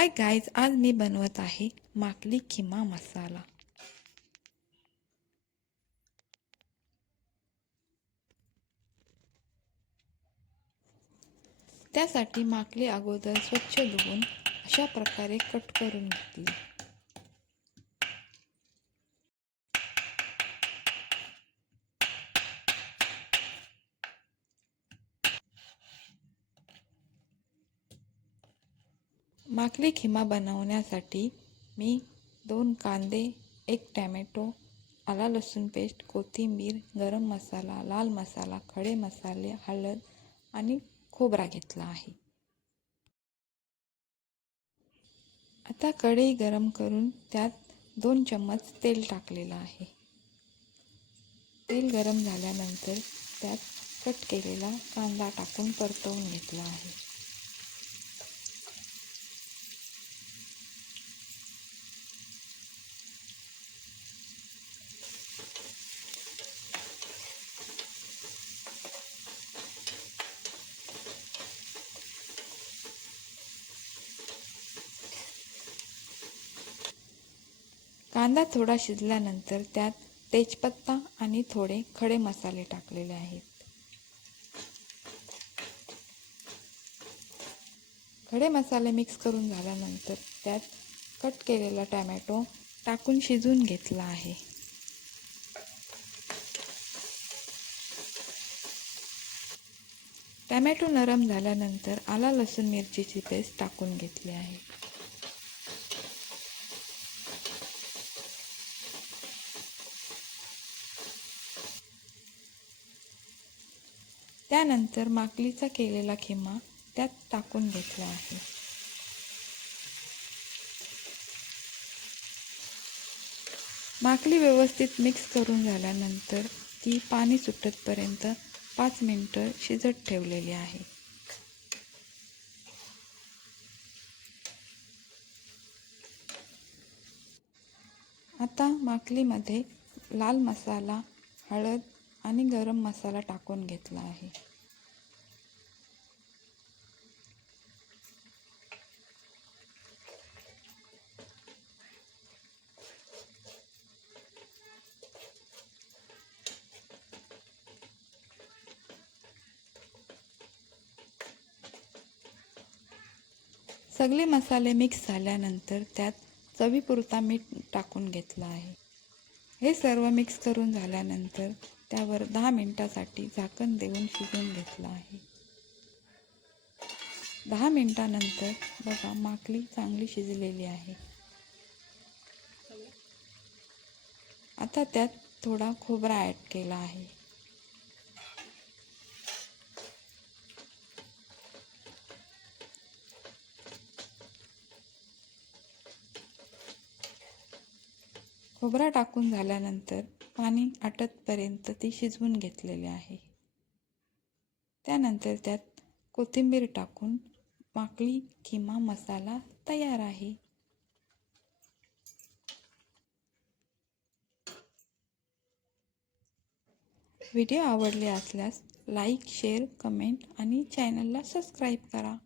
Hi guys, आज मी बनवत आहे माकली खिमा मसाला। त्यासाठी माकली अगोदर स्वच्छ धुवून अशा प्रकारे कट करून घेतली। माकली खिमा बनवण्यासाठी मी 2 कांदे, 1 टॅमॅटो, आला लसूण पेस्ट, कोथिंबीर, गरम मसाला, लाल मसाला, खडे मसाले, हळद आणि खोबरा घेतला आहे। आता कढई गरम करून त्यात 2 चम्मच तेल टाकलेलं आहे। तेल गरम झाल्यानंतर त्यात कट केलेला कांदा टाकून परतवून घेतला आहे। कांदा थोडा शिजल्यानंतर त्यात तेजपत्ता आणि थोडे खडे मसाले टाकलेले आहेत। खडे मसाले मिक्स करून झाल्यानंतर त्यात कट केलेला टोमॅटो टाकून शिजवून घेतला आहे। टोमॅटो नरम झाल्यानंतर आला लसूण मिरचीची पेस्ट टाकून घेतली आहे। त्यानंतर माकलीचा केलेला खिमा त्यात टाकून घेतला आहे। माकली व्यवस्थित मिक्स करून झाल्यानंतर ती पाणी सुटतपर्यंत 5 मिनिटं शिजत ठेवलेली आहे। आता माकलीमध्ये लाल मसाला, हळद आणि गरम मसाला टाकून घेतला आहे। सगळे मसाले मिक्स झाल्यानंतर त्यात चवीपुरता मीठ टाकून घेतला आहे। हे सर्व मिक्स करून झाल्यानंतर त्यावर 10 मिनिटांसाठी झाकण देऊन शिजवून घेतला आहे। 10 मिनिटांनंतर बघा माकली चांगली शिजलेली आहे। आता त्यात थोडा खोबरा ॲड केला आहे। खोबरा टाकून झाल्यानंतर पाणी आटतपर्यंत ती शिजवून घेतलेले आहे। त्यानंतर त्यात कोथिंबीर टाकून माकली खिमा मसाला तयार आहे। व्हिडिओ आवडले असल्यास लाईक, शेअर, कमेंट आणि चॅनलला सबस्क्राईब करा।